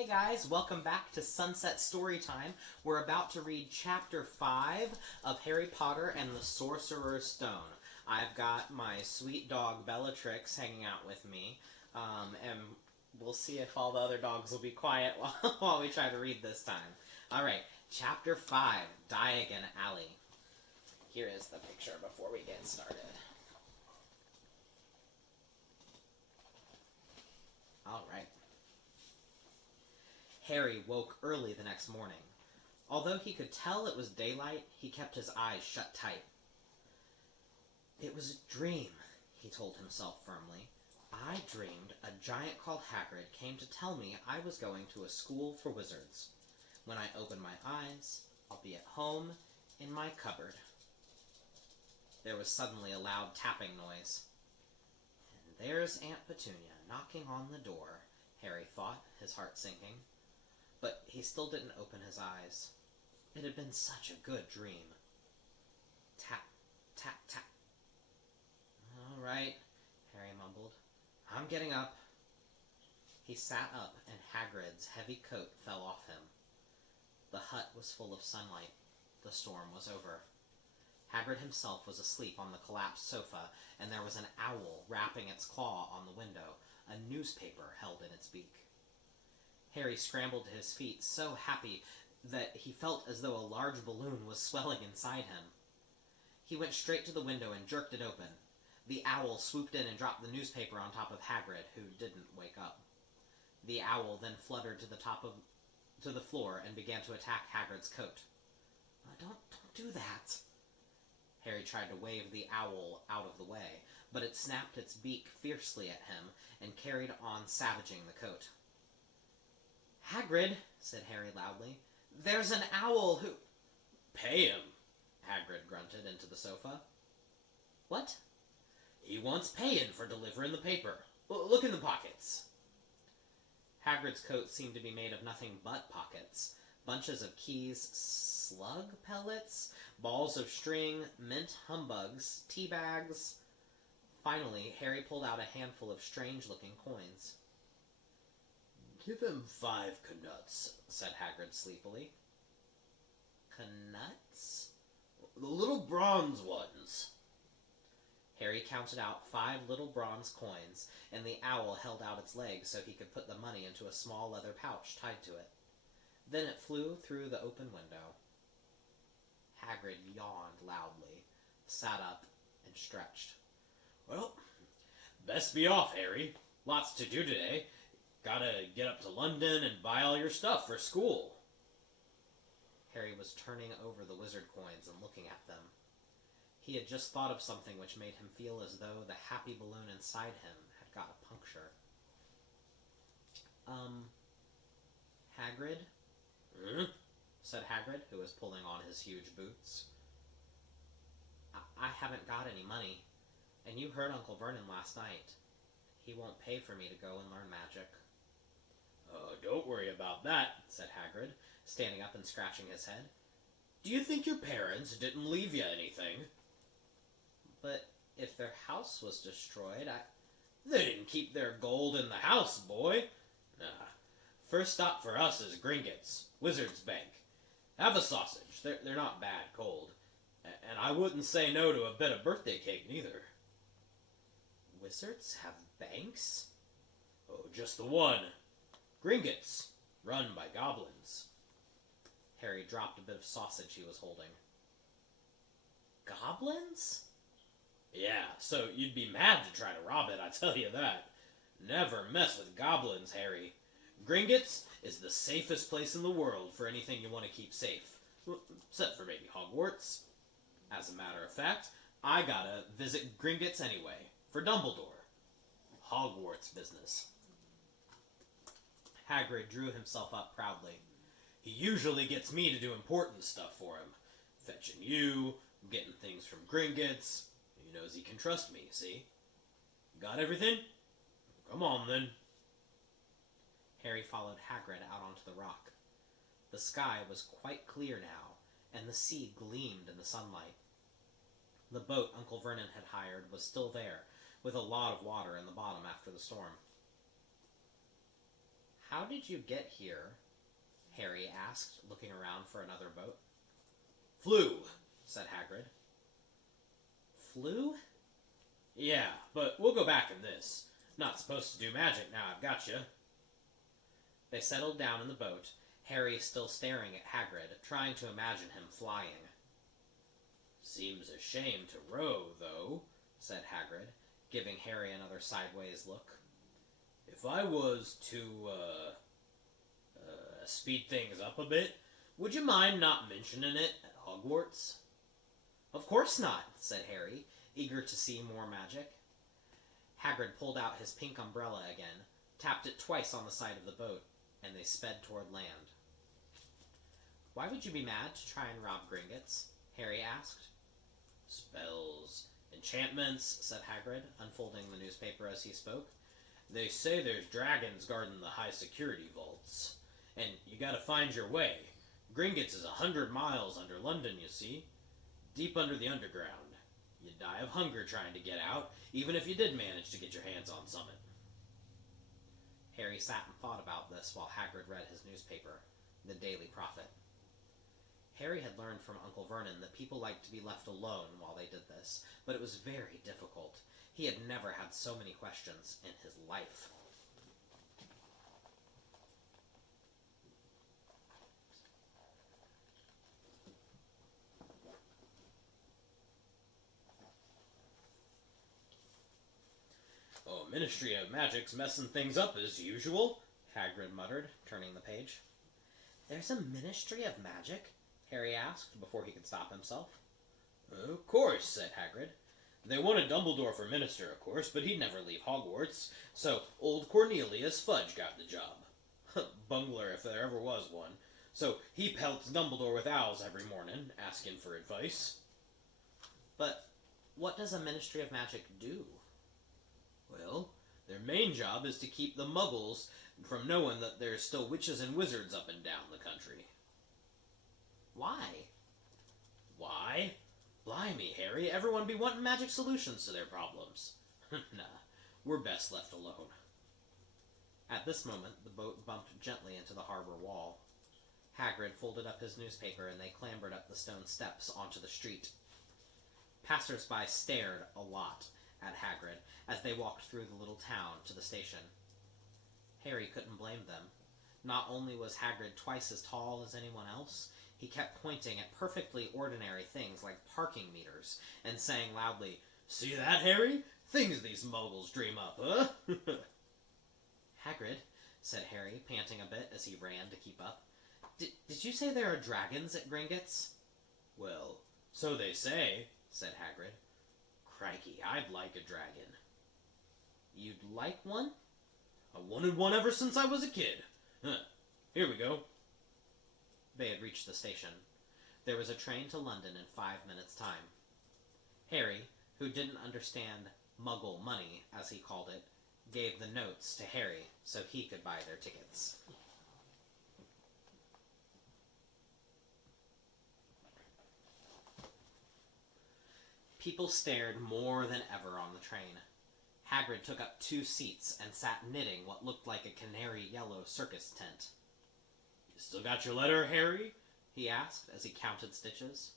Hey guys, welcome back to Sunset Storytime. We're about to read Chapter 5 of Harry Potter and the Sorcerer's Stone. I've got my sweet dog Bellatrix hanging out with me, and we'll see if all the other dogs will be quiet while we try to read this time. Alright, Chapter 5, Diagon Alley. Here is the picture before we get started. Alright. Harry woke early the next morning. Although he could tell it was daylight, he kept his eyes shut tight. It was a dream, he told himself firmly. I dreamed a giant called Hagrid came to tell me I was going to a school for wizards. When I open my eyes, I'll be at home in my cupboard. There was suddenly a loud tapping noise. And there's Aunt Petunia knocking on the door, Harry thought, his heart sinking. But he still didn't open his eyes. It had been such a good dream. Tap, tap, tap. All right, Harry mumbled. I'm getting up. He sat up, and Hagrid's heavy coat fell off him. The hut was full of sunlight. The storm was over. Hagrid himself was asleep on the collapsed sofa, and there was an owl rapping its claw on the window, a newspaper held in its beak. Harry scrambled to his feet, so happy that he felt as though a large balloon was swelling inside him. He went straight to the window and jerked it open. The owl swooped in and dropped the newspaper on top of Hagrid, who didn't wake up. The owl then fluttered to the floor and began to attack Hagrid's coat. Don't do that. Harry tried to wave the owl out of the way, but it snapped its beak fiercely at him and carried on savaging the coat. Hagrid, said Harry loudly, there's an owl who... Pay him, Hagrid grunted into the sofa. What? He wants payin' for delivering the paper. Look in the pockets. Hagrid's coat seemed to be made of nothing but pockets. Bunches of keys, slug pellets, balls of string, mint humbugs, tea bags. Finally, Harry pulled out a handful of strange-looking coins. Give him 5 knuts, said Hagrid sleepily. Knuts? The little bronze ones. Harry counted out 5 little bronze coins, and the owl held out its legs so he could put the money into a small leather pouch tied to it. Then it flew through the open window. Hagrid yawned loudly, sat up, and stretched. Well, best be off, Harry. Lots to do today. Gotta get up to London and buy all your stuff for school. Harry was turning over the wizard coins and looking at them. He had just thought of something which made him feel as though the happy balloon inside him had got a puncture. Hagrid? Said Hagrid, who was pulling on his huge boots. I haven't got any money, and you heard Uncle Vernon last night. He won't pay for me to go and learn magic. Don't worry about that, said Hagrid, standing up and scratching his head. Do you think your parents didn't leave you anything? But if their house was destroyed, They didn't keep their gold in the house, boy. Nah. First stop for us is Gringotts, Wizard's Bank. Have a sausage. They're not bad cold. And I wouldn't say no to a bit of birthday cake, neither. Wizards have banks? Oh, just the one. Gringotts, run by goblins. Harry dropped a bit of sausage he was holding. Goblins? Yeah, so you'd be mad to try to rob it, I tell you that. Never mess with goblins, Harry. Gringotts is the safest place in the world for anything you want to keep safe. Except for maybe Hogwarts. As a matter of fact, I gotta visit Gringotts anyway, for Dumbledore. Hogwarts business. Hagrid drew himself up proudly. He usually gets me to do important stuff for him. Fetching you, getting things from Gringotts. He knows he can trust me, see? Got everything? Come on, then. Harry followed Hagrid out onto the rock. The sky was quite clear now, and the sea gleamed in the sunlight. The boat Uncle Vernon had hired was still there, with a lot of water in the bottom after the storm. How How did you get here? Harry asked, looking around for another boat. Flew, said Hagrid. Flew? Yeah, but we'll go back in this. Not supposed to do magic now I've got you. They settled down in the boat, Harry still staring at Hagrid, trying to imagine him flying. Seems a shame to row, though, said Hagrid, giving Harry another sideways look. If I was to, speed things up a bit, would you mind not mentioning it at Hogwarts? Of course not, said Harry, eager to see more magic. Hagrid pulled out his pink umbrella again, tapped it twice on the side of the boat, and they sped toward land. Why would you be mad to try and rob Gringotts? Harry asked. Spells, enchantments, said Hagrid, unfolding the newspaper as he spoke. They say there's dragons guarding the high security vaults, and you gotta find your way. Gringotts is 100 miles under London, you see. Deep under the underground. You'd die of hunger trying to get out, even if you did manage to get your hands on something. Harry sat and thought about this while Hagrid read his newspaper, The Daily Prophet. Harry had learned from Uncle Vernon that people liked to be left alone while they did this, but it was very difficult. He had never had so many questions in his life. Oh, Ministry of Magic's messing things up as usual, Hagrid muttered, turning the page. There's a Ministry of Magic? Harry asked, before he could stop himself. Of course, said Hagrid. They wanted Dumbledore for minister, of course, but he'd never leave Hogwarts, so old Cornelius Fudge got the job. Bungler, if there ever was one. So he pelts Dumbledore with owls every morning, asking for advice. But what does a Ministry of Magic do? Well, their main job is to keep the Muggles from knowing that there's still witches and wizards up and down the country. Why? Why? Blimey, Harry, everyone be wanting magic solutions to their problems. Nah, we're best left alone. At this moment, the boat bumped gently into the harbor wall. Hagrid folded up his newspaper and they clambered up the stone steps onto the street. Passers-by stared a lot at Hagrid as they walked through the little town to the station. Harry couldn't blame them. Not only was Hagrid twice as tall as anyone else, he kept pointing at perfectly ordinary things like parking meters and saying loudly, "See that, Harry? Things these Muggles dream up, huh?" Hagrid, said Harry, panting a bit as he ran to keep up. Did you say there are dragons at Gringotts? Well, so they say, said Hagrid. Crikey, I'd like a dragon. You'd like one? I wanted one ever since I was a kid. Here we go. They had reached the station. There was a train to London in 5 minutes' time. Harry, who didn't understand Muggle money, as he called it, gave the notes to Harry so he could buy their tickets. People stared more than ever on the train. Hagrid took up 2 seats and sat knitting what looked like a canary yellow circus tent. You still got your letter, Harry? He asked as he counted stitches.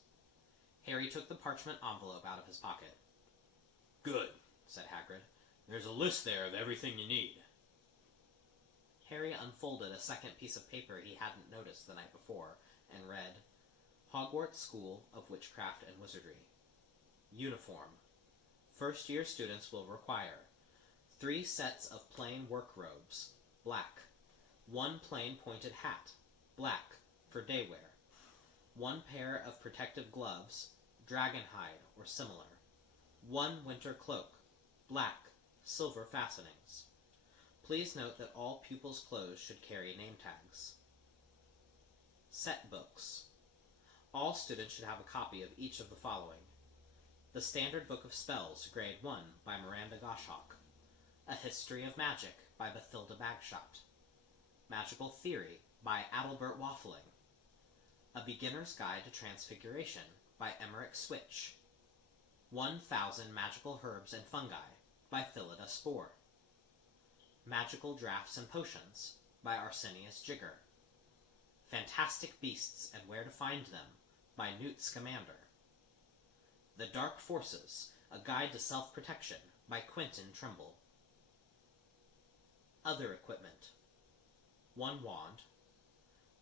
Harry took the parchment envelope out of his pocket. Good, said Hagrid. There's a list there of everything you need. Harry unfolded a second piece of paper he hadn't noticed the night before and read, Hogwarts School of Witchcraft and Wizardry. Uniform. First-year students will require 3 sets of plain work robes, black. 1 plain pointed hat, black, for day wear. 1 pair of protective gloves, dragon hide or similar. 1 winter cloak, black, silver fastenings. Please note that all pupils' clothes should carry name tags. Set books. All students should have a copy of each of the following. The Standard Book of Spells, Grade 1, by Miranda Goshawk. A History of Magic, by Bathilda Bagshot. Magical Theory, by Adalbert Waffling. A Beginner's Guide to Transfiguration, by Emmerich Switch. 1,000 Magical Herbs and Fungi, by Phillida Spore. Magical Drafts and Potions, by Arsenius Jigger. Fantastic Beasts and Where to Find Them by Newt Scamander. The Dark Forces, A Guide to Self-Protection by Quentin Trimble. Other equipment: 1 wand,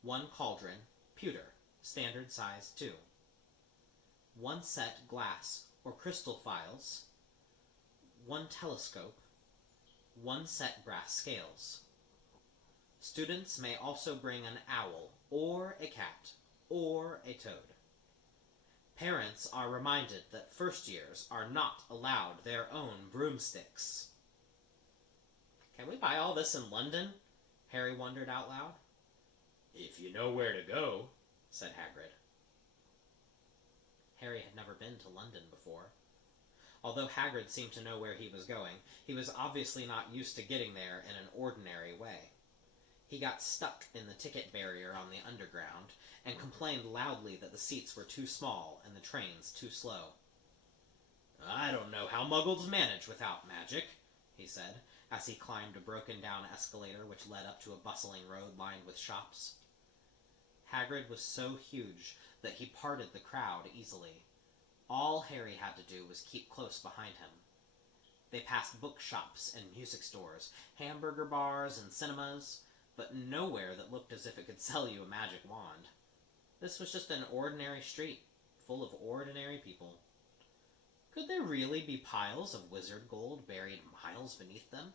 1 cauldron, pewter, standard size 2, 1 set glass or crystal phials, 1 telescope, 1 set brass scales. Students may also bring an owl, or a cat, or a toad. Parents are reminded that first years are not allowed their own broomsticks. Can we buy all this in London? Harry wondered out loud. If you know where to go, said Hagrid. Harry had never been to London before. Although Hagrid seemed to know where he was going, he was obviously not used to getting there in an ordinary way. He got stuck in the ticket barrier on the Underground and complained loudly that the seats were too small and the trains too slow. I don't know how muggles manage without magic, he said, as he climbed a broken-down escalator which led up to a bustling road lined with shops. Hagrid was so huge that he parted the crowd easily. All Harry had to do was keep close behind him. They passed bookshops and music stores, hamburger bars and cinemas, but nowhere that looked as if it could sell you a magic wand. This was just an ordinary street, full of ordinary people. Could there really be piles of wizard gold buried miles beneath them?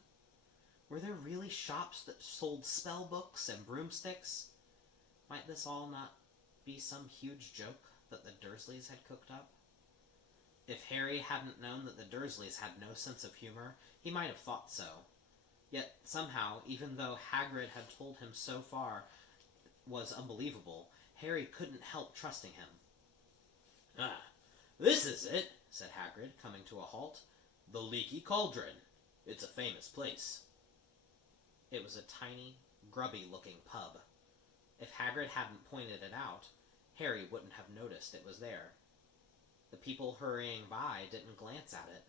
Were there really shops that sold spell books and broomsticks? Might this all not be some huge joke that the Dursleys had cooked up? If Harry hadn't known that the Dursleys had no sense of humor, he might have thought so. Yet, somehow, even though Hagrid had told him so far was unbelievable, Harry couldn't help trusting him. Ah, this is it, said Hagrid, coming to a halt. The Leaky Cauldron. It's a famous place. It was a tiny, grubby-looking pub. If Hagrid hadn't pointed it out, Harry wouldn't have noticed it was there. The people hurrying by didn't glance at it.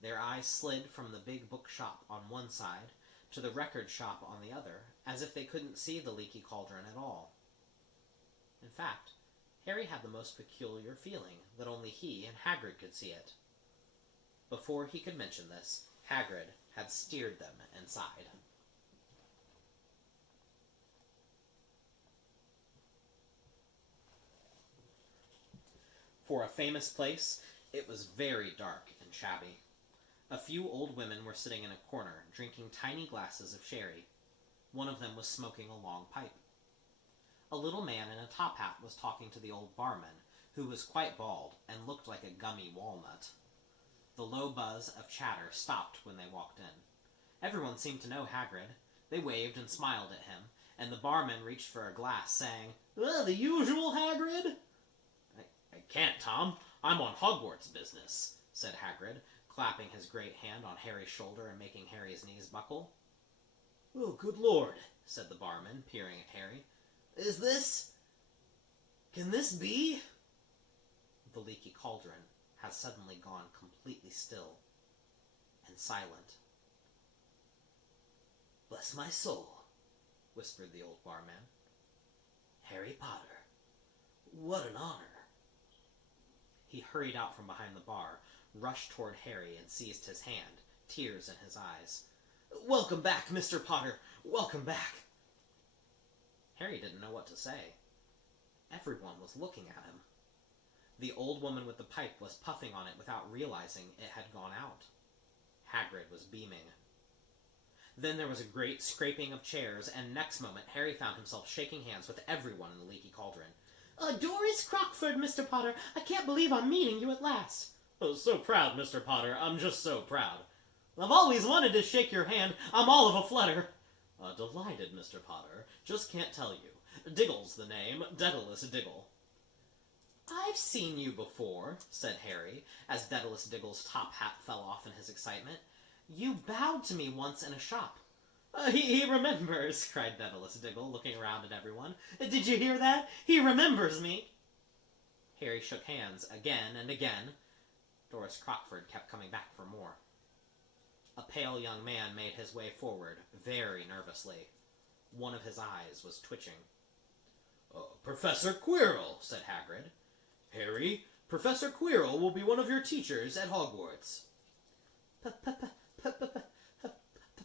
Their eyes slid from the big bookshop on one side to the record shop on the other, as if they couldn't see the Leaky Cauldron at all. In fact, Harry had the most peculiar feeling that only he and Hagrid could see it. Before he could mention this, Hagrid had steered them inside. For a famous place, it was very dark and shabby. A few old women were sitting in a corner, drinking tiny glasses of sherry. One of them was smoking a long pipe. A little man in a top hat was talking to the old barman, who was quite bald and looked like a gummy walnut. The low buzz of chatter stopped when they walked in. Everyone seemed to know Hagrid. They waved and smiled at him, and the barman reached for a glass, saying, "The usual, Hagrid?" I can't, Tom. I'm on Hogwarts business, said Hagrid, clapping his great hand on Harry's shoulder and making Harry's knees buckle. "Oh, good Lord," said the barman, peering at Harry. "Is this... Can this be?" The Leaky Cauldron has suddenly gone completely still and silent. "Bless my soul," whispered the old barman. "Harry Potter. What an honor." He hurried out from behind the bar, rushed toward Harry, and seized his hand, tears in his eyes. "Welcome back, Mr. Potter! Welcome back!" Harry didn't know what to say. Everyone was looking at him. The old woman with the pipe was puffing on it without realizing it had gone out. Hagrid was beaming. Then there was a great scraping of chairs, and next moment Harry found himself shaking hands with everyone in the Leaky Cauldron. "Doris Crockford, Mr. Potter! I can't believe I'm meeting you at last!" "Oh, so proud, Mr. Potter. I'm just so proud." "I've always wanted to shake your hand. I'm all of a flutter." Delighted, Mr. Potter. Just can't tell you. Diggle's the name. Daedalus Diggle." "I've seen you before," said Harry, as Daedalus Diggle's top hat fell off in his excitement. "You bowed to me once in a shop." He remembers," cried Daedalus Diggle, looking around at everyone. "Did you hear that? He remembers me." Harry shook hands again and again. Doris Crockford kept coming back for more. A pale young man made his way forward, very nervously. One of his eyes was twitching. Professor Quirrell, said Hagrid. Harry, Professor Quirrell will be one of your teachers at Hogwarts.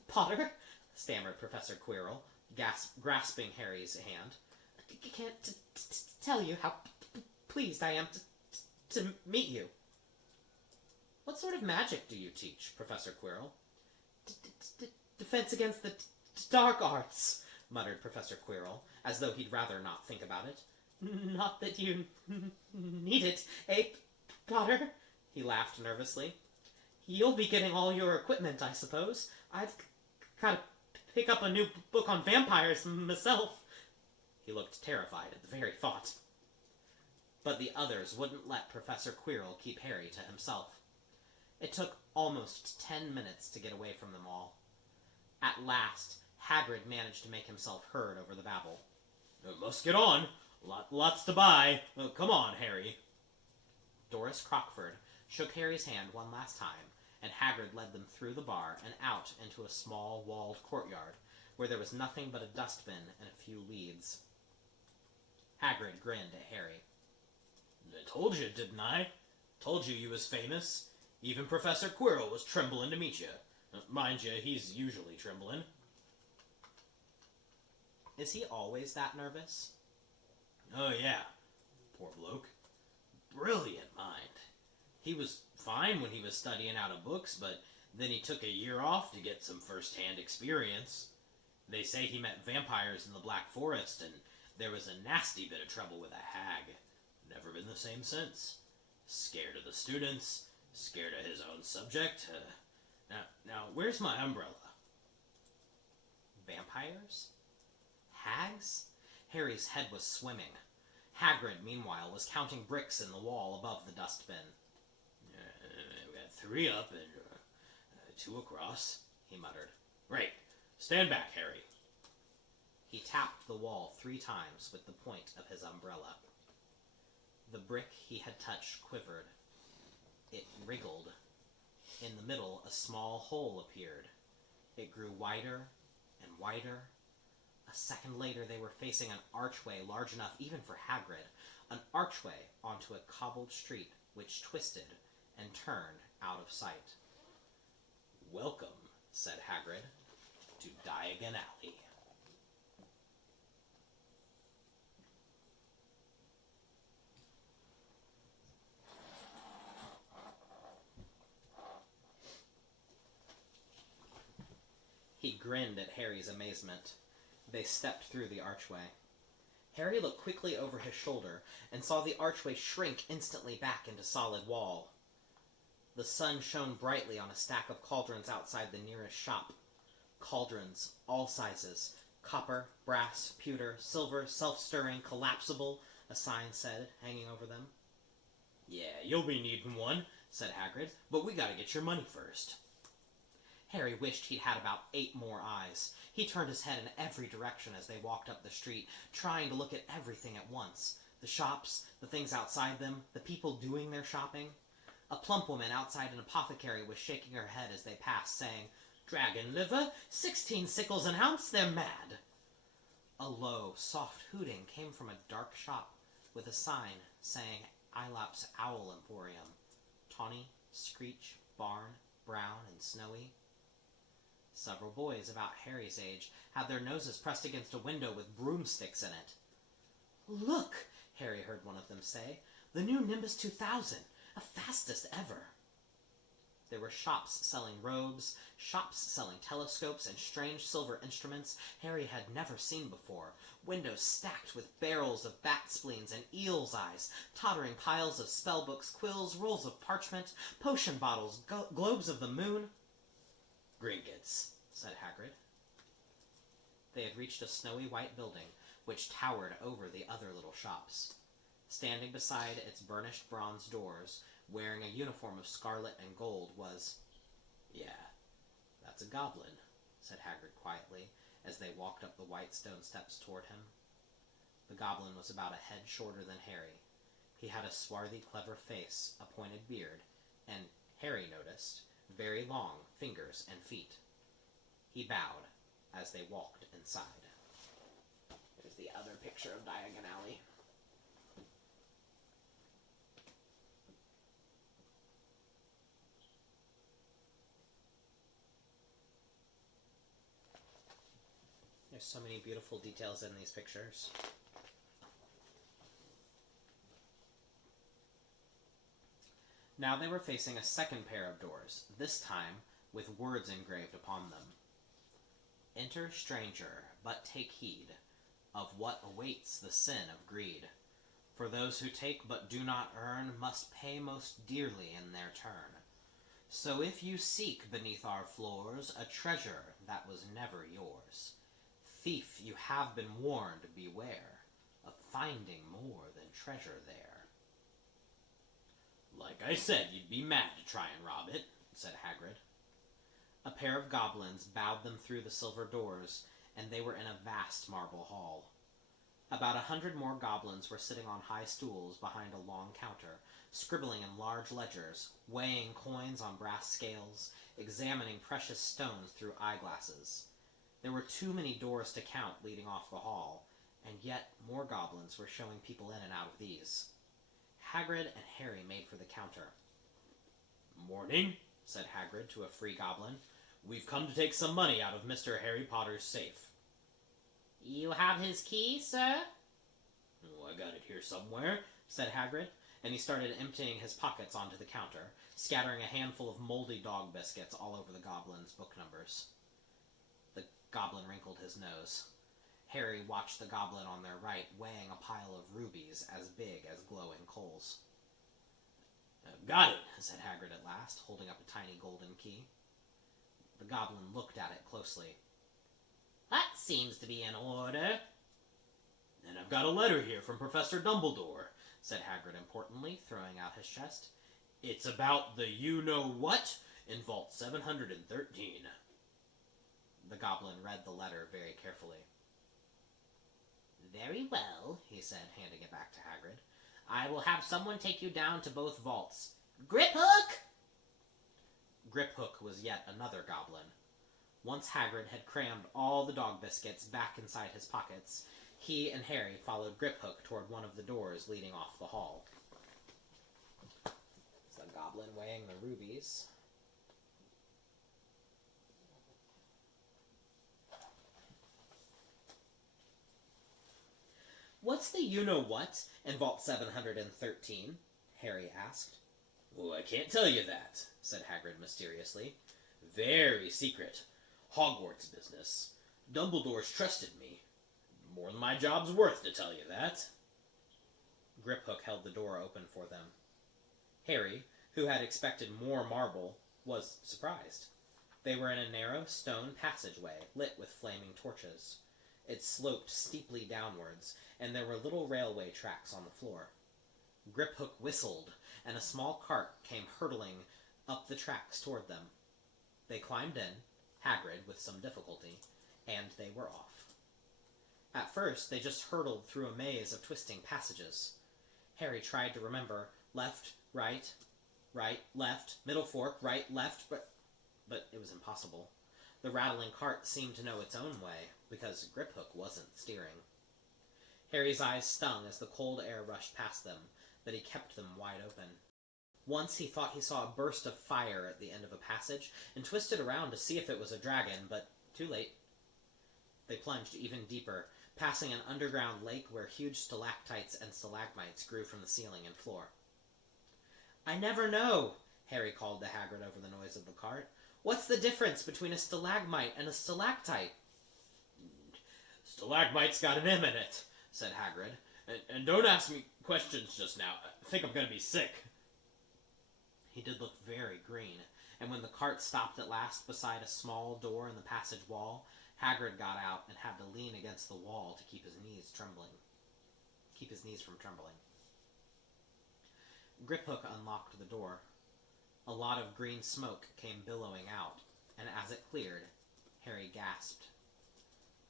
Potter? Stammered Professor Quirrell, grasping Harry's hand. I can't tell you how pleased I am to meet you. What sort of magic do you teach, Professor Quirrell? Defense against the dark arts, muttered Professor Quirrell, as though he'd rather not think about it. Not that you need it, eh, Potter? He laughed nervously. You'll be getting all your equipment, I suppose. I've got to pick up a new book on vampires myself. He looked terrified at the very thought. But the others wouldn't let Professor Quirrell keep Harry to himself. It took almost 10 minutes to get away from them all. At last, Hagrid managed to make himself heard over the babble. Must get on. Lots to buy. Come on, Harry. Doris Crockford shook Harry's hand one last time, and Hagrid led them through the bar and out into a small walled courtyard, where there was nothing but a dustbin and a few leads. Hagrid grinned at Harry. I told you, didn't I? Told you was famous. Even Professor Quirrell was trembling to meet you. Mind you, he's usually trembling. Is he always that nervous? Oh, yeah. Poor bloke. Brilliant mind. He was fine when he was studying out of books, but then he took a year off to get some first-hand experience. They say he met vampires in the Black Forest, and there was a nasty bit of trouble with a hag. Never been the same since. Scared of the students, scared of his own subject. Now, where's my umbrella? Vampires? Hags? Harry's head was swimming. Hagrid, meanwhile, was counting bricks in the wall above the dustbin. We got 3 up and 2 across, he muttered. Right. Stand back, Harry. He tapped the wall 3 times with the point of his umbrella. The brick he had touched quivered. It wriggled. In the middle, a small hole appeared. It grew wider and wider. A second later, they were facing an archway large enough even for Hagrid, an archway onto a cobbled street which twisted and turned out of sight. Welcome, said Hagrid, to Diagon Alley. He grinned at Harry's amazement. They stepped through the archway. Harry looked quickly over his shoulder and saw the archway shrink instantly back into solid wall. The sun shone brightly on a stack of cauldrons outside the nearest shop. Cauldrons, all sizes, copper, brass, pewter, silver, self-stirring, collapsible, a sign said, hanging over them. Yeah, you'll be needing one, said Hagrid, but we gotta get your money first. Harry wished he'd had about 8 more eyes. He turned his head in every direction as they walked up the street, trying to look at everything at once. The shops, the things outside them, the people doing their shopping. A plump woman outside an apothecary was shaking her head as they passed, saying, "Dragon liver, 16 sickles an ounce, they're mad." A low, soft hooting came from a dark shop with a sign saying Ilap's Owl Emporium. Tawny, Screech, Barn, Brown, and Snowy. Several boys about Harry's age had their noses pressed against a window with broomsticks in it. "Look," Harry heard one of them say, "the new Nimbus 2000, a fastest ever." There were shops selling robes, shops selling telescopes and strange silver instruments Harry had never seen before, windows stacked with barrels of bat spleens and eel's eyes, tottering piles of spellbooks, quills, rolls of parchment, potion bottles, globes of the moon. "Gringotts," said Hagrid. They had reached a snowy white building which towered over the other little shops. Standing beside its burnished bronze doors, wearing a uniform of scarlet and gold, was... "Yeah, that's a goblin," said Hagrid quietly, as they walked up the white stone steps toward him. The goblin was about a head shorter than Harry. He had a swarthy, clever face, a pointed beard, and, Harry noticed, very long fingers and feet. He bowed as they walked inside. picture of Diagon Alley. There's so many beautiful details in these pictures. Now they were facing a second pair of doors, this time with words engraved upon them. Enter, stranger, but take heed of what awaits the sin of greed. For those who take but do not earn must pay most dearly in their turn. So if you seek beneath our floors a treasure that was never yours, thief, you have been warned, beware of finding more than treasure there. Like I said, you'd be mad to try and rob it, said Hagrid. A pair of goblins bowed them through the silver doors, and they were in a vast marble hall. About 100 more goblins were sitting on high stools behind a long counter, scribbling in large ledgers, weighing coins on brass scales, examining precious stones through eyeglasses. There were too many doors to count leading off the hall, and yet more goblins were showing people in and out of these. Hagrid and Harry made for the counter. Morning, said Hagrid to a free goblin. We've come to take some money out of Mr. Harry Potter's safe. You have his key, sir? Oh, I got it here somewhere, said Hagrid, and he started emptying his pockets onto the counter, scattering a handful of moldy dog biscuits all over the goblin's book numbers. The goblin wrinkled his nose. Harry watched the goblin on their right weighing a pile of rubies as big as glowing coals. Got it, said Hagrid at last, holding up a tiny golden key. The goblin looked at it closely. That seems to be in order. And I've got a letter here from Professor Dumbledore, said Hagrid importantly, throwing out his chest. It's about the you-know-what in Vault 713. The goblin read the letter very carefully. Very well, he said, handing it back to Hagrid. I will have someone take you down to both vaults. Griphook! Griphook was yet another goblin. Once Hagrid had crammed all the dog biscuits back inside his pockets, he and Harry followed Griphook toward one of the doors leading off the hall. It's the goblin weighing the rubies. What's the you-know-what in Vault 713? Harry asked. Well, I can't tell you that, said Hagrid mysteriously. Very secret. Hogwarts business. Dumbledore's trusted me. More than my job's worth to tell you that. Griphook held the door open for them. Harry, who had expected more marble, was surprised. They were in a narrow stone passageway lit with flaming torches. It sloped steeply downwards, and there were little railway tracks on the floor. Griphook whistled, and a small cart came hurtling up the tracks toward them. They climbed in, Hagrid with some difficulty, and they were off. At first, they just hurtled through a maze of twisting passages. Harry tried to remember left, right, left, middle fork, right, left, but it was impossible. The rattling cart seemed to know its own way, because Griphook wasn't steering. Harry's eyes stung as the cold air rushed past them, but he kept them wide open. Once he thought he saw a burst of fire at the end of a passage, and twisted around to see if it was a dragon, but too late. They plunged even deeper, passing an underground lake where huge stalactites and stalagmites grew from the ceiling and floor. I never know, Harry called to Hagrid over the noise of the cart. What's the difference between a stalagmite and a stalactite? Stalagmite's got an M in it, said Hagrid. And don't ask me questions just now. I think I'm going to be sick. He did look very green, and when the cart stopped at last beside a small door in the passage wall, Hagrid got out and had to lean against the wall to keep his knees from trembling. Griphook unlocked the door. A lot of green smoke came billowing out, and as it cleared, Harry gasped.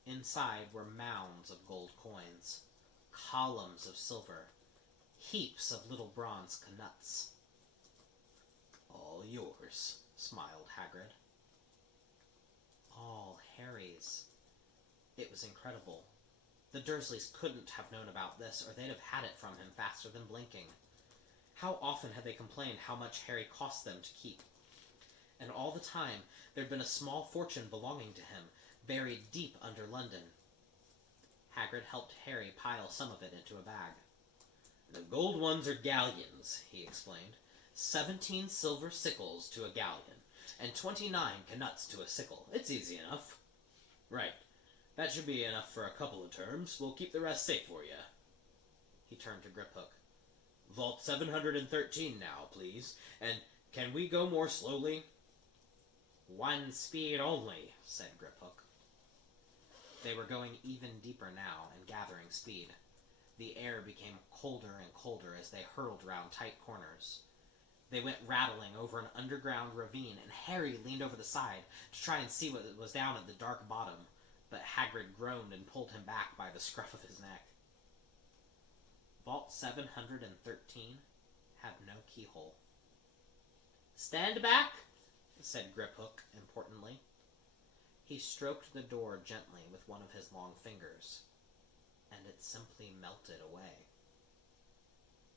Inside were mounds of gold coins, columns of silver, heaps of little bronze knuts. All yours, smiled Hagrid. All Harry's. It was incredible. The Dursleys couldn't have known about this, or they'd have had it from him faster than blinking. How often had they complained how much Harry cost them to keep? And all the time, there'd been a small fortune belonging to him, buried deep under London. Hagrid helped Harry pile some of it into a bag. "The gold ones are galleons," he explained. 17 silver sickles to a galleon, and 29 knuts to a sickle. It's easy enough. Right. That should be enough for a couple of terms. We'll keep the rest safe for you. He turned to Griphook. Vault 713 now, please. And can we go more slowly? 1 speed only, said Griphook. They were going even deeper now and gathering speed. The air became colder and colder as they hurled round tight corners. They went rattling over an underground ravine, and Harry leaned over the side to try and see what was down at the dark bottom, but Hagrid groaned and pulled him back by the scruff of his neck. Vault 713 had no keyhole. Stand back, said Griphook importantly. He stroked the door gently with one of his long fingers, and it simply melted away.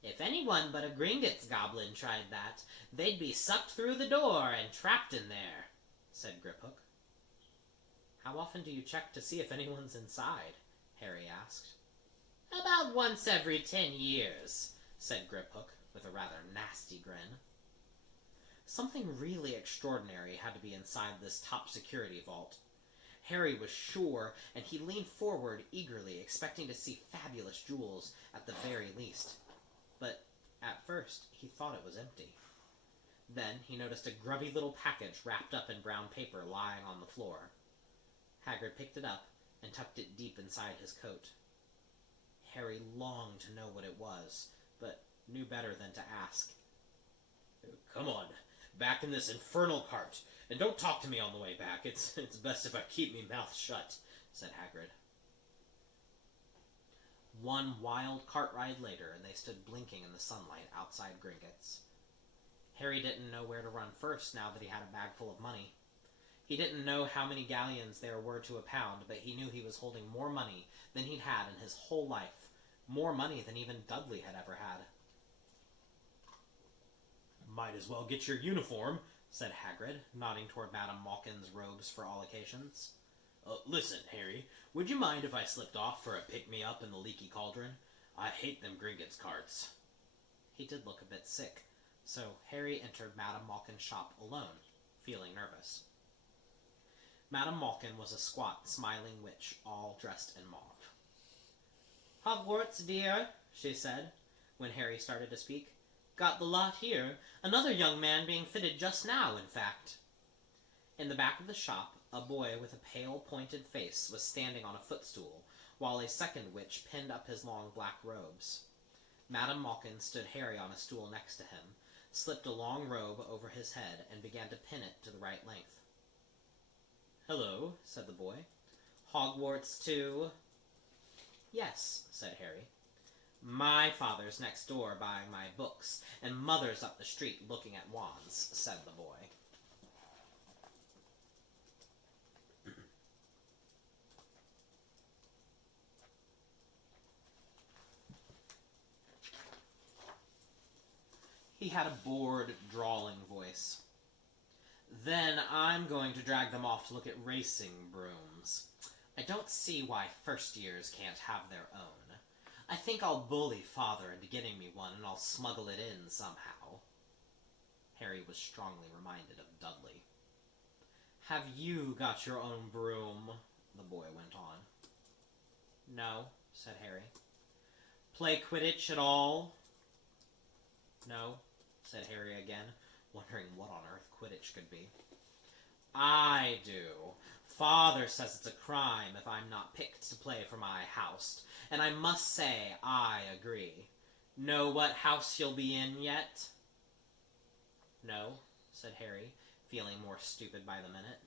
If anyone but a Gringotts goblin tried that, they'd be sucked through the door and trapped in there, said Griphook. How often do you check to see if anyone's inside? Harry asked. About once every 10 years, said Griphook with a rather nasty grin. Something really extraordinary had to be inside this top security vault. Harry was sure, and he leaned forward eagerly, expecting to see fabulous jewels at the very least. But at first, he thought it was empty. Then he noticed a grubby little package wrapped up in brown paper lying on the floor. Hagrid picked it up and tucked it deep inside his coat. Harry longed to know what it was, but knew better than to ask. Come on, back in this infernal cart, and don't talk to me on the way back. It's best if I keep me mouth shut, said Hagrid. One wild cart ride later, and they stood blinking in the sunlight outside Gringotts. Harry didn't know where to run first now that he had a bag full of money. He didn't know how many galleons there were to a pound, but he knew he was holding more money than he'd had in his whole life. More money than even Dudley had ever had. Might as well get your uniform, said Hagrid, nodding toward Madame Malkin's robes for all occasions. Listen, Harry, would you mind if I slipped off for a pick-me-up in the leaky cauldron? I hate them Gringotts carts. He did look a bit sick, so Harry entered Madame Malkin's shop alone, feeling nervous. Madame Malkin was a squat, smiling witch, all dressed in mauve. Hogwarts, dear, she said, when Harry started to speak. Got the lot here. Another young man being fitted just now, in fact. In the back of the shop, a boy with a pale, pointed face was standing on a footstool, while a second witch pinned up his long black robes. Madame Malkin stood Harry on a stool next to him, slipped a long robe over his head, and began to pin it to the right length. Hello, said the boy. Hogwarts too? Yes, said Harry. My father's next door buying my books, and mother's up the street looking at wands, said the boy. He had a bored, drawling voice. Then I'm going to drag them off to look at racing brooms. I don't see why first years can't have their own. I think I'll bully Father into getting me one, and I'll smuggle it in somehow. Harry was strongly reminded of Dudley. Have you got your own broom? The boy went on. No, said Harry. Play Quidditch at all? No, said Harry again, wondering what on earth Quidditch could be. I do. Father says it's a crime if I'm not picked to play for my house, and I must say I agree. Know what house you'll be in yet? No, said Harry, feeling more stupid by the minute.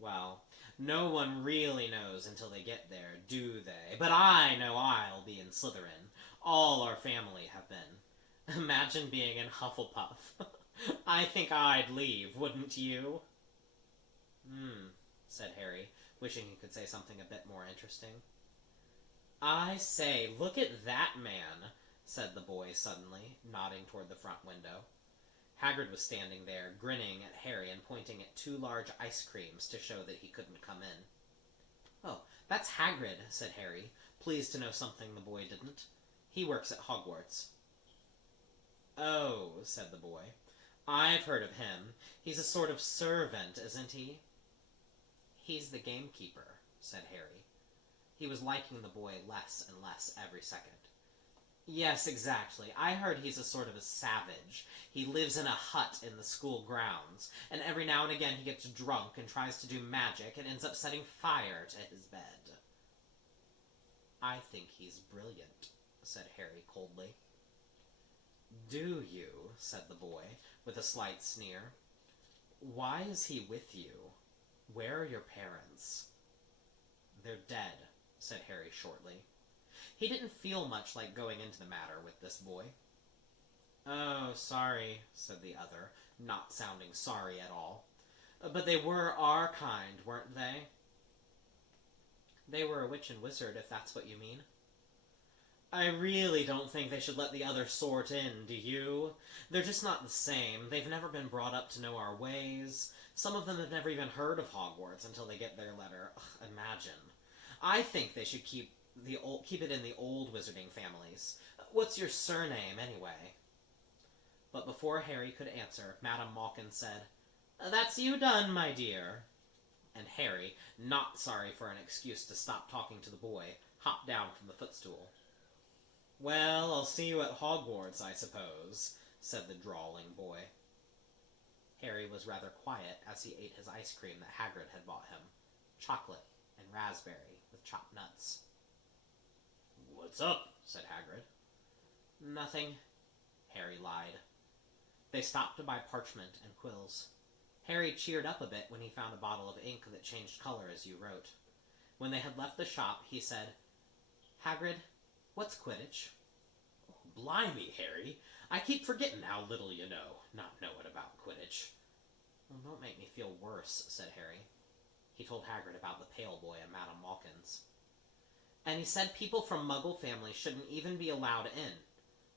Well, no one really knows until they get there, do they? But I know I'll be in Slytherin. All our family have been. Imagine being in Hufflepuff. I think I'd leave, wouldn't you? Said Harry, wishing he could say something a bit more interesting. I say, look at that man, said the boy suddenly, nodding toward the front window. Hagrid was standing there, grinning at Harry and pointing at 2 large ice creams to show that he couldn't come in. Oh, that's Hagrid, said Harry, pleased to know something the boy didn't. He works at Hogwarts. Oh, said the boy. I've heard of him. He's a sort of servant, isn't he? He's the gamekeeper, said Harry. He was liking the boy less and less every second. Yes, exactly. I heard he's a sort of a savage. He lives in a hut in the school grounds, and every now and again he gets drunk and tries to do magic and ends up setting fire to his bed. I think he's brilliant, said Harry coldly. Do you? Said the boy, with a slight sneer. Why is he with you? Where are your parents? They're dead, said Harry shortly. He didn't feel much like going into the matter with this boy. Oh, sorry, said the other, not sounding sorry at all. But they were our kind, weren't they? They were a witch and wizard, if that's what you mean. I really don't think they should let the other sort in, do you? They're just not the same. They've never been brought up to know our ways. Some of them have never even heard of Hogwarts until they get their letter. Ugh, imagine. I think they should keep it in the old wizarding families. What's your surname, anyway? But before Harry could answer, Madame Malkin said, That's you done, my dear. And Harry, not sorry for an excuse to stop talking to the boy, hopped down from the footstool. Well, I'll see you at Hogwarts, I suppose, said the drawling boy. Harry was rather quiet as he ate his ice cream that Hagrid had bought him, chocolate and raspberry with chopped nuts. What's up? Said Hagrid. Nothing, Harry lied. They stopped to buy parchment and quills. Harry cheered up a bit when he found a bottle of ink that changed color as you wrote. When they had left the shop, he said, Hagrid, what's Quidditch? Oh, blimey, Harry. I keep forgetting how little you know, not knowing about Quidditch. Well, don't make me feel worse, said Harry. He told Hagrid about the Pale Boy and Madame Malkin's. And he said people from Muggle families shouldn't even be allowed in.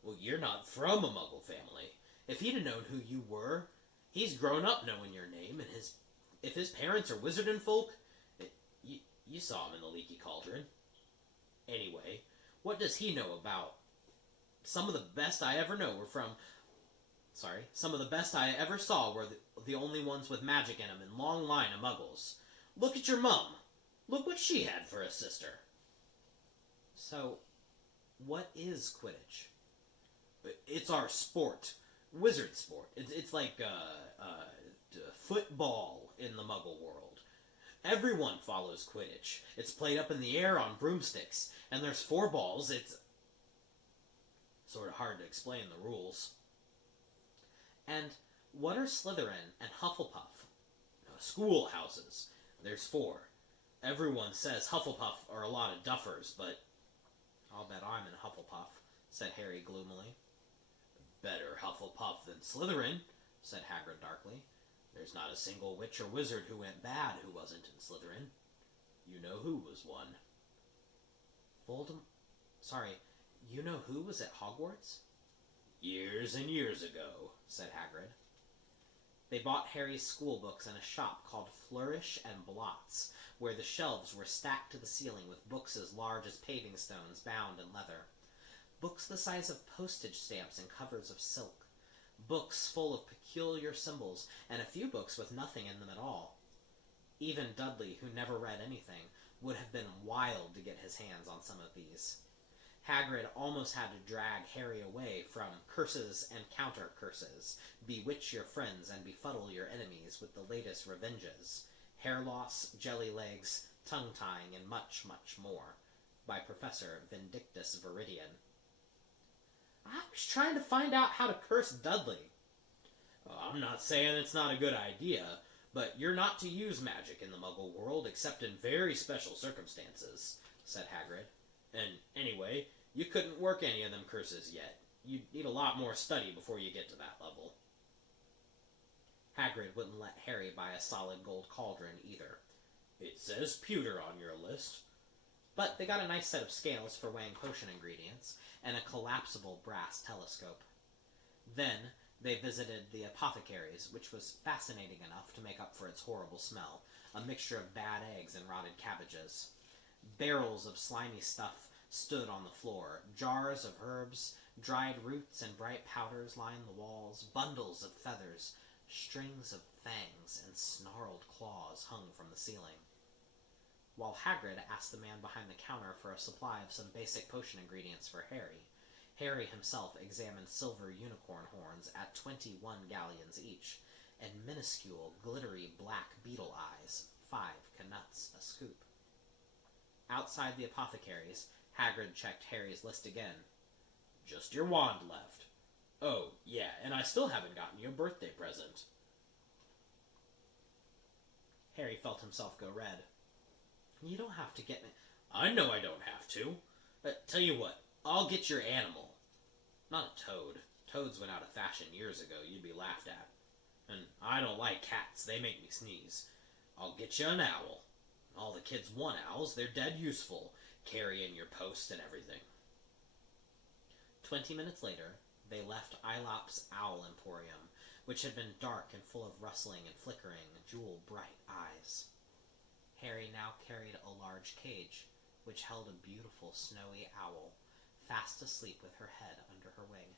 Well, you're not from a Muggle family. If he'd have known who you were, he's grown up knowing your name, and if his parents are wizarding folk, you saw him in the Leaky Cauldron. Anyway, what does he know about? Some of the best I ever saw were the only ones with magic in them in long line of muggles. Look at your mum. Look what she had for a sister. So, what is Quidditch? It's our sport. Wizard sport. It's like football in the Muggle world. Everyone follows Quidditch. It's played up in the air on broomsticks, and there's 4 balls. It's sort of hard to explain the rules. And what are Slytherin and Hufflepuff? Schoolhouses. There's 4. Everyone says Hufflepuff are a lot of duffers, but I'll bet I'm in Hufflepuff, said Harry gloomily. Better Hufflepuff than Slytherin, said Hagrid darkly. There's not a single witch or wizard who went bad who wasn't in Slytherin. You know who was one. You know who was at Hogwarts? Years and years ago, said Hagrid. They bought Harry's school books in a shop called Flourish and Blots, where the shelves were stacked to the ceiling with books as large as paving stones bound in leather. Books the size of postage stamps and covers of silk. Books full of peculiar symbols, and a few books with nothing in them at all. Even Dudley, who never read anything, would have been wild to get his hands on some of these. Hagrid almost had to drag Harry away from curses and counter-curses, bewitch your friends and befuddle your enemies with the latest revenges, hair loss, jelly legs, tongue-tying, and much, much more, by Professor Vindictus Viridian. I was trying to find out how to curse Dudley. I'm not saying it's not a good idea, but you're not to use magic in the Muggle world except in very special circumstances, said Hagrid. And anyway, you couldn't work any of them curses yet. You'd need a lot more study before you get to that level. Hagrid wouldn't let Harry buy a solid gold cauldron either. It says pewter on your list. But they got a nice set of scales for weighing potion ingredients, and a collapsible brass telescope. Then they visited the apothecary's, which was fascinating enough to make up for its horrible smell, a mixture of bad eggs and rotted cabbages. Barrels of slimy stuff stood on the floor, jars of herbs, dried roots and bright powders lined the walls, bundles of feathers, strings of fangs and snarled claws hung from the ceiling. While Hagrid asked the man behind the counter for a supply of some basic potion ingredients for Harry, Harry himself examined silver unicorn horns at 21 galleons each, and minuscule, glittery black beetle eyes, 5 knuts a scoop. Outside the apothecary's, Hagrid checked Harry's list again. Just your wand left. Oh, yeah, and I still haven't gotten you a birthday present. Harry felt himself go red. You don't have to get me... I know I don't have to. Tell you what, I'll get your animal. Not a toad. Toads went out of fashion years ago. You'd be laughed at. And I don't like cats. They make me sneeze. I'll get you an owl. All the kids want owls. They're dead useful. Carrying your post and everything. 20 minutes later, they left Aelop's Owl Emporium, which had been dark and full of rustling and flickering, jewel-bright eyes. Harry now carried a large cage, which held a beautiful snowy owl, fast asleep with her head under her wing.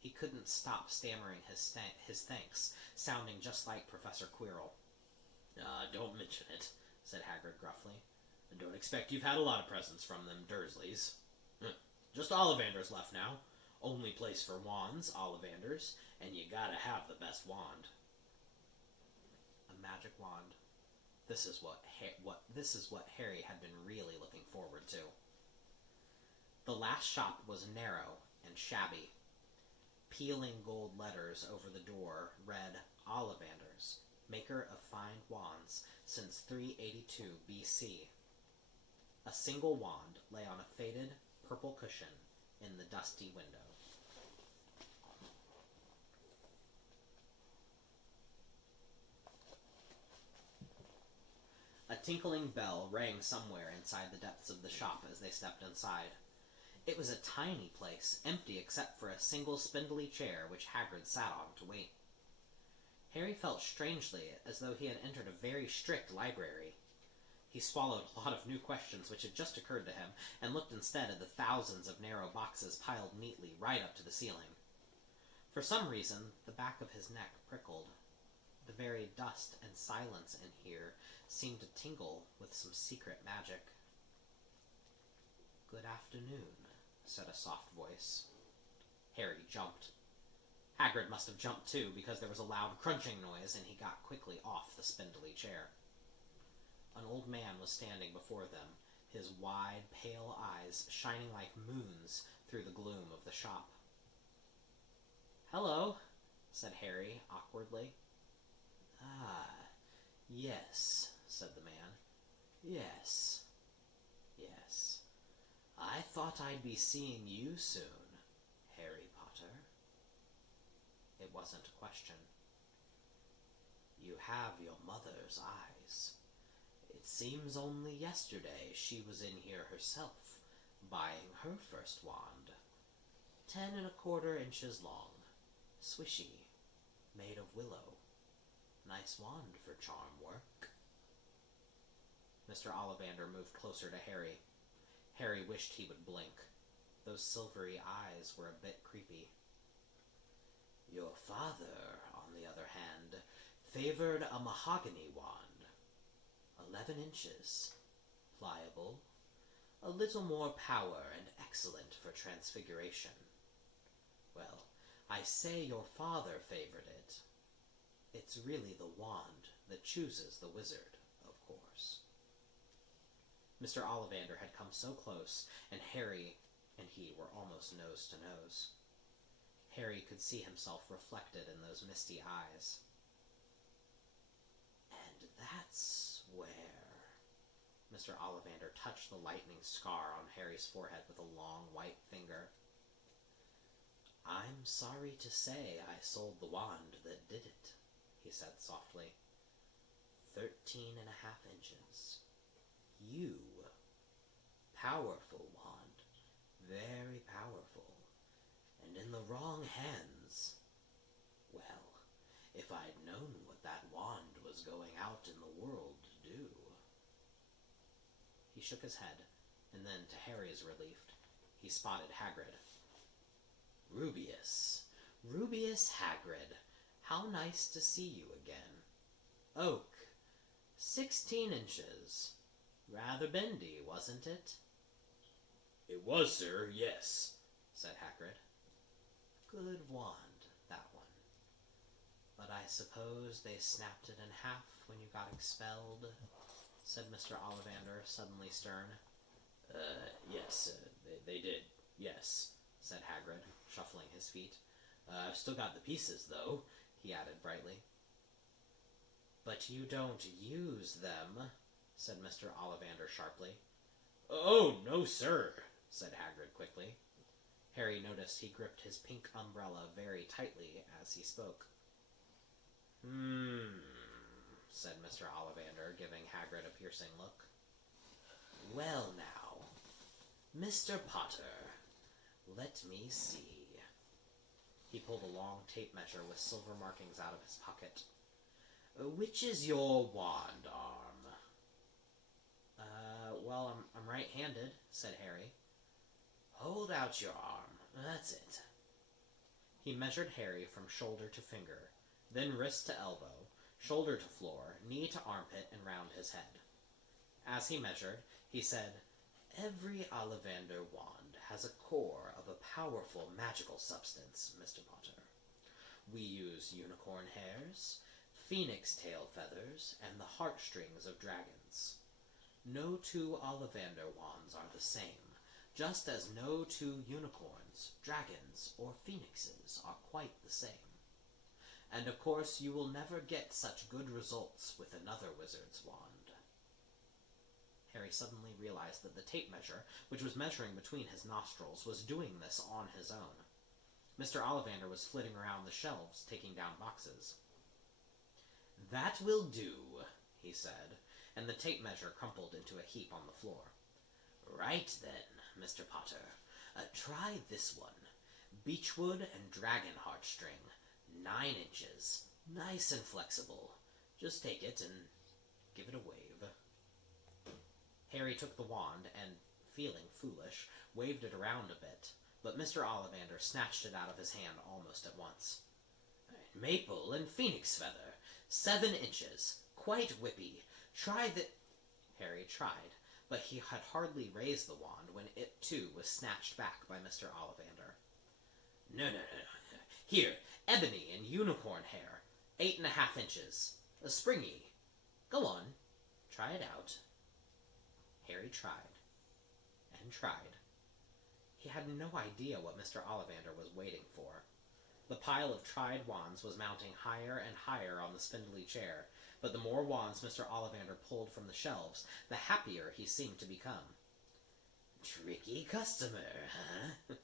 He couldn't stop stammering his thanks, sounding just like Professor Quirrell. Don't mention it, said Hagrid gruffly. I don't expect you've had a lot of presents from them Dursleys. Just Ollivanders left now. Only place for wands, Ollivanders, and you gotta have the best wand. A magic wand. This is what Harry had been really looking forward to. The last shop was narrow and shabby. Peeling gold letters over the door read Ollivanders, maker of fine wands since 382 BC. A single wand lay on a faded purple cushion in the dusty window. A tinkling bell rang somewhere inside the depths of the shop as they stepped inside. It was a tiny place, empty except for a single spindly chair which Hagrid sat on to wait. Harry felt strangely as though he had entered a very strict library. He swallowed a lot of new questions which had just occurred to him, and looked instead at the thousands of narrow boxes piled neatly right up to the ceiling. For some reason, the back of his neck prickled. The very dust and silence in here seemed to tingle with some secret magic. "Good afternoon," said a soft voice. Harry jumped. Hagrid must have jumped too, because there was a loud crunching noise, and he got quickly off the spindly chair. An old man was standing before them, his wide, pale eyes shining like moons through the gloom of the shop. "Hello," said Harry, awkwardly. "Ah, yes," said the man. Yes. I thought I'd be seeing you soon, Harry Potter." It wasn't a question. "You have your mother's eyes. It seems only yesterday she was in here herself, buying her first wand. 10¼ inches long, swishy, made of willow. Nice wand for charm work." Mr. Ollivander moved closer to Harry. Harry wished he would blink. Those silvery eyes were a bit creepy. "Your father, on the other hand, favored a mahogany wand. 11 inches, pliable, a little more power and excellent for transfiguration. Well, I say your father favored it. It's really the wand that chooses the wizard, of course." Mr. Ollivander had come so close, and Harry and he were almost nose to nose. Harry could see himself reflected in those misty eyes. "And that's where..." Mr. Ollivander touched the lightning scar on Harry's forehead with a long white finger. "I'm sorry to say I sold the wand that did it," he said softly. 13½ inches. You powerful wand. Very powerful. And in the wrong hands, well, if I'd known what that wand was going out in the world to do. He shook his head, and then, to Harry's relief, he spotted Hagrid. Rubeus Hagrid, how nice to see you again. Oak, 16 inches. Rather bendy, wasn't it? It was, sir, yes, said Hagrid. Good wand, that one. But I suppose they snapped it in half when you got expelled, said Mr. Ollivander, suddenly stern. Yes, they did, yes, said Hagrid, shuffling his feet. I've still got the pieces, though, he added brightly. But you don't use them, said Mr. Ollivander sharply. Oh, no, sir, said Hagrid quickly. Harry noticed he gripped his pink umbrella very tightly as he spoke. Said Mr. Ollivander, giving Hagrid a piercing look. Well now, Mr. Potter, let me see. He pulled a long tape measure with silver markings out of his pocket. Which is your wand arm? Well, I'm right-handed, said Harry. Hold out your arm. That's it. He measured Harry from shoulder to finger, then wrist to elbow, shoulder to floor, knee to armpit, and round his head. As he measured, he said, Every Ollivander wand has a core of a powerful magical substance, Mr. Potter. We use unicorn hairs, phoenix tail feathers, and the heartstrings of dragons. No two Ollivander wands are the same, just as no two unicorns, dragons, or phoenixes are quite the same. And of course you will never get such good results with another wizard's wand. Harry suddenly realized that the tape measure, which was measuring between his nostrils, was doing this on his own. Mr. Ollivander was flitting around the shelves, taking down boxes. That will do, he said, and the tape measure crumpled into a heap on the floor. Right then, Mr. Potter, try this one. Beechwood and dragon heartstring, 9 inches, nice and flexible. Just take it and give it a wave. Harry took the wand and, feeling foolish, waved it around a bit, but Mr. Ollivander snatched it out of his hand almost at once. Maple and phoenix feather, 7 inches, quite whippy. Try the... Harry tried, but he had hardly raised the wand when it, too, was snatched back by Mr. Ollivander. No. Here, ebony and unicorn hair, 8.5 inches. Springy. Go on, try it out. Harry tried, and tried. He had no idea what Mr. Ollivander was waiting for. The pile of tried wands was mounting higher and higher on the spindly chair, but the more wands Mr. Ollivander pulled from the shelves, the happier he seemed to become. Tricky customer, huh?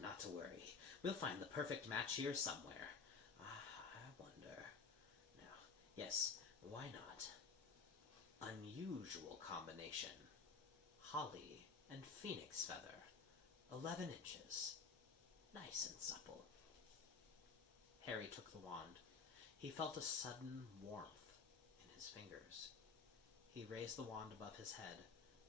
Not to worry. We'll find the perfect match here somewhere. I wonder. Now, yes, why not? Unusual combination. Holly and phoenix feather. 11 inches. Nice and supple. Harry took the wand. He felt a sudden warmth in his fingers. He raised the wand above his head,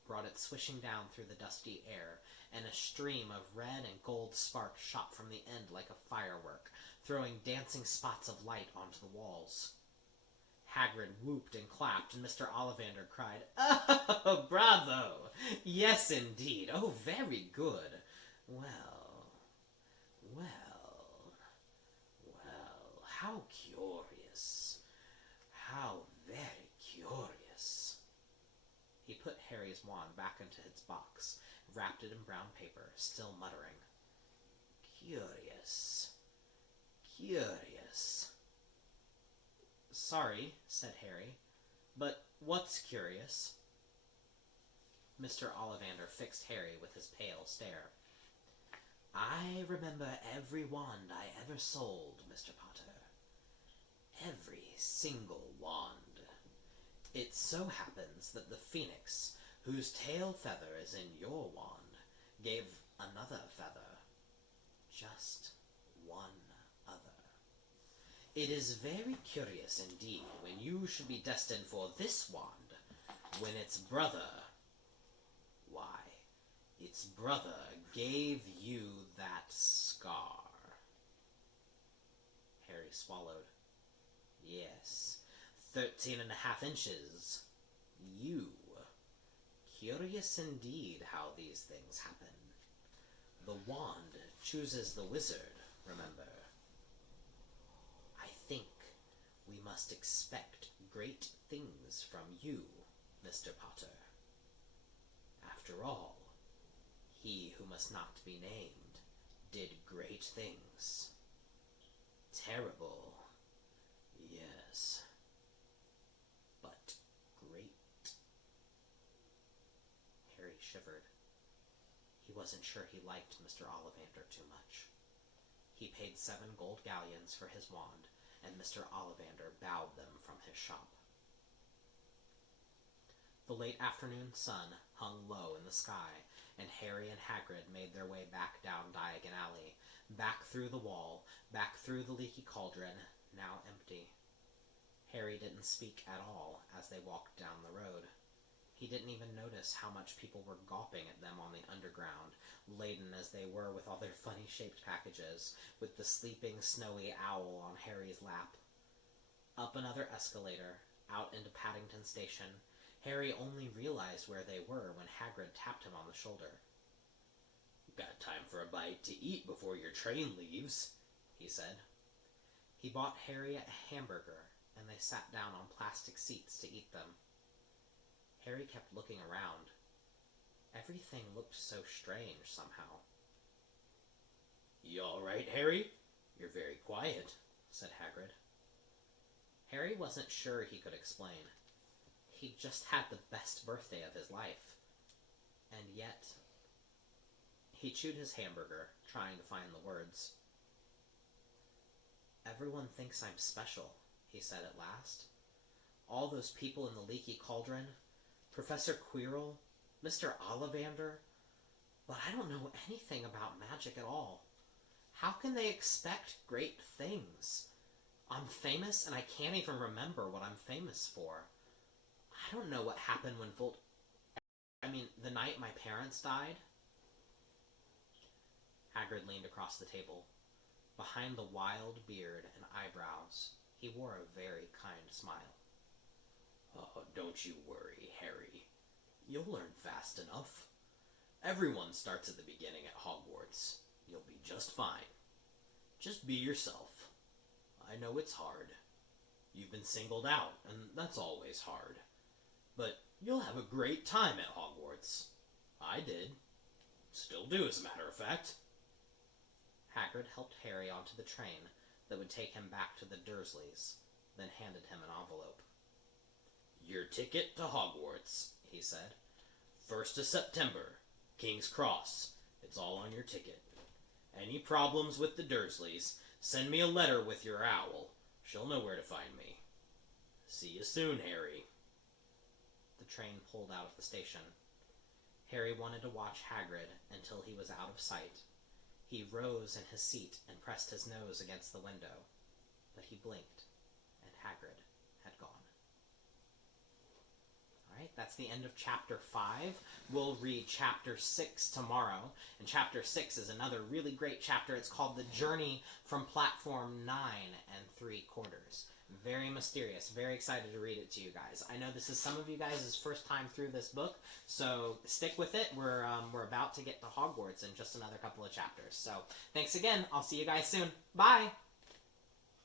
brought it swishing down through the dusty air, and a stream of red and gold sparks shot from the end like a firework, throwing dancing spots of light onto the walls. Hagrid whooped and clapped, and Mr. Ollivander cried, Oh, bravo! Yes, indeed. Oh, very good. Well, how curious. How very curious. He put Harry's wand back into its box, wrapped it in brown paper, still muttering. Curious. Sorry, said Harry, but what's curious? Mr. Ollivander fixed Harry with his pale stare. I remember every wand I ever sold, Mr. Potter. Every single wand. It so happens that the phoenix, whose tail feather is in your wand, gave another feather. Just one other. It is very curious indeed when you should be destined for this wand, when its brother, why, its brother gave you that scar. Harry swallowed. Yes, 13.5 inches. You. Curious indeed how these things happen. The wand chooses the wizard, remember. I think we must expect great things from you, Mr. Potter. After all, he who must not be named did great things. Terrible, yes, but great. Harry shivered. He wasn't sure he liked Mr. Ollivander too much. He paid 7 gold galleons for his wand, and Mr. Ollivander bowed them from his shop. The late afternoon sun hung low in the sky, and Harry and Hagrid made their way back down Diagon Alley, back through the wall, back through the leaky cauldron, now empty. Harry didn't speak at all as they walked down the road. He didn't even notice how much people were gawping at them on the underground, laden as they were with all their funny-shaped packages, with the sleeping, snowy owl on Harry's lap. Up another escalator, out into Paddington Station, Harry only realized where they were when Hagrid tapped him on the shoulder. "Got time for a bite to eat before your train leaves," he said. He bought Harry a hamburger, and they sat down on plastic seats to eat them. Harry kept looking around. Everything looked so strange somehow. "You all right, Harry? You're very quiet," said Hagrid. Harry wasn't sure he could explain. He just had the best birthday of his life. And yet... He chewed his hamburger, trying to find the words. "Everyone thinks I'm special," he said at last. "All those people in the leaky cauldron, Professor Quirrell, Mr. Ollivander, but I don't know anything about magic at all. How can they expect great things? I'm famous and I can't even remember what I'm famous for. I don't know what happened when the night my parents died." Hagrid leaned across the table. Behind the wild beard and eyebrows, he wore a very kind smile. "Oh, don't you worry, Harry. You'll learn fast enough. Everyone starts at the beginning at Hogwarts. You'll be just fine. Just be yourself. I know it's hard. You've been singled out, and that's always hard. But you'll have a great time at Hogwarts. I did. Still do, as a matter of fact." Hagrid helped Harry onto the train that would take him back to the Dursleys, then handed him an envelope. "Your ticket to Hogwarts," he said. "1st of September, King's Cross. It's all on your ticket. Any problems with the Dursleys, send me a letter with your owl. She'll know where to find me. See you soon, Harry." The train pulled out of the station. Harry wanted to watch Hagrid until he was out of sight. He rose in his seat and pressed his nose against the window, but he blinked, and Hagrid had gone. Alright, that's the end of Chapter 5. We'll read Chapter 6 tomorrow, and Chapter 6 is another really great chapter. It's called The Journey from Platform 9 3/4. Very mysterious. Very excited to read it to you guys. I know this is some of you guys' first time through this book, so stick with it. We're about to get to Hogwarts in just another couple of chapters. So thanks again. I'll see you guys soon. Bye!